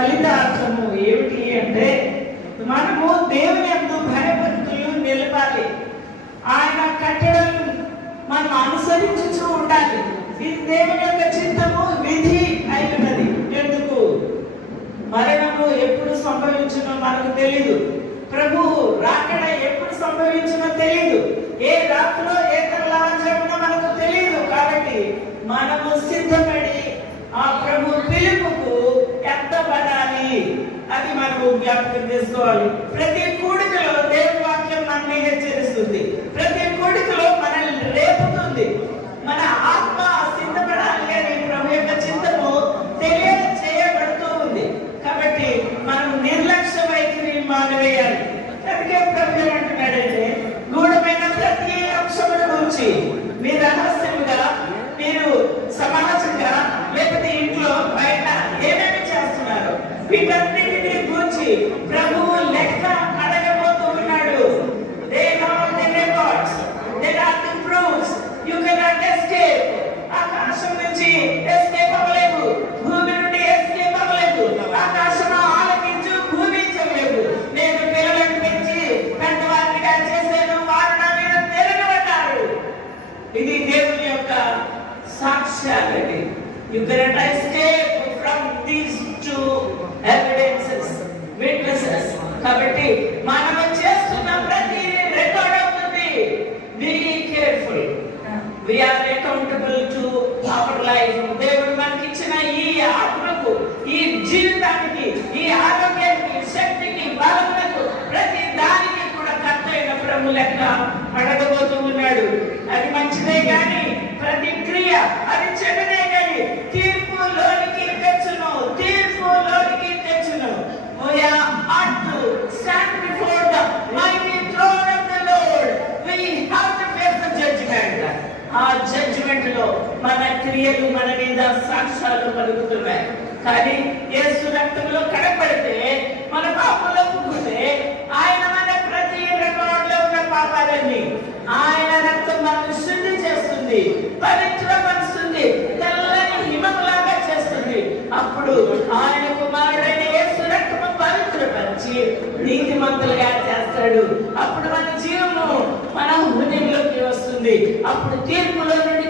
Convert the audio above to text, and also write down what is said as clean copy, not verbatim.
ఫలితార్థము ఏమిటి అంటే మనము దేవుని యందు భయభక్తులు నిలపాలి. ఆయన కట్టడలను మనం అనుసరించుచూ ఉండాలి. ఇది దేవుని యొక్క చిత్తము, విధి అయినది. ఎందుకు? మరణము ఎప్పుడు సంభవించునో మనకు తెలియదు. ప్రభు రాకడ ఎప్పుడు సంభవించునో తెలియదు. ఏ రాత్రిలో ఏ తెల్లవారుజామునో మనకు తెలియదు. కాబట్టి మనము సిద్ధపడి ఆ ప్రభు పిలుపుకు ఎత్తబడాలి. అది మనము జ్ఞాపకం చేసుకోవాలి. ప్రతి కూడికలో దేవుని వాక్యం మనల్ని హెచ్చరిస్తుంది. ప్రతి కూడికలో మనల్ని రేపుతుంది. మన ఆత్మ సిద్ధపడాలి అని ప్రభు యొక్క చిత్తము తెలియజేయబడుతూ ఉంది. కాబట్టి మనం నిర్లక్ష్య వైఖరిని మానవేయాలి. అందుకే ప్రభు ఏమంటున్నాడంటే, గూఢమైన ప్రతి అంశముల గురించి మీరు రహస్యముగా, మీరు సమాజంగా, లేకపోతే ఇంట్లో బయట ఏమేమి చేస్తున్నారు, వీటన్నిటిని గురించి ప్రభువు లెక్క అడగబోతూ ఉన్నాడు. They know the records, they are the proofs. You cannot escape. ఆకాశం నుంచి ఎస్కేప్ అవ్వలేవు, భూమి నుండి ఎస్కేప్ అవ్వలేవు. ఆకాశం ఆలకించు, భూమి చెయ్యలేవు. నేను పిల్లలను పెంచి పెద్దవారిగా చేశాను, వారు నా మీద తిరగబడ్డారు. ఇది దేవుని యొక్క సాక్ష్యాలని. You cannot escape from these two evidences, witnesses. కాబట్టి మనం చేస్తున్న ప్రతి రికార్డ్ అవుతుంది. Be careful. We are accountable to our life. దేవుడు మనకి ఇచ్చిన ఈ ఆత్మకు, ఈ జీవితానికి, ఈ ఆరోగ్యానికి, శక్తికి, బలములకు, ప్రతి దానికి కూడా కర్తైన ప్రభు లెక్క అడగబోతూ ఉన్నాడు. అది మంచిదే కానీ ప్రతి క్రియ అది చెడ్డదే కానీ తీర్పులోనికి తెచ్చును, తీర్పులోనికి తెచ్చును. We ought to stand before the mighty throne of the Lord. We have to face the judgment. ఆ జడ్జిమెంట్ లో మన క్రియలు మన మీద సాక్ష్యాలు పలుకుతున్నాయి. కానీ యేసు రక్తంలో కడపడితే, మన పాపంలో పుట్టుకుంటే, ఆయన మన ప్రతి రికార్డులో ఉన్న పాపాలన్నీ ఆయన రక్తం మనల్ని శుద్ధి చేస్తుంది, పవిత్రపరుస్తుంది, తెల్లని హిమములాగా చేస్తుంది. అప్పుడు ఆయన కుమారుడైన యేసు రక్తము పవిత్రపరిచి నీతిమంతులుగా చేస్తాడు. అప్పుడు మన జీవము మన హృదయంలోకి వస్తుంది. అప్పుడు తీర్పులో నుండి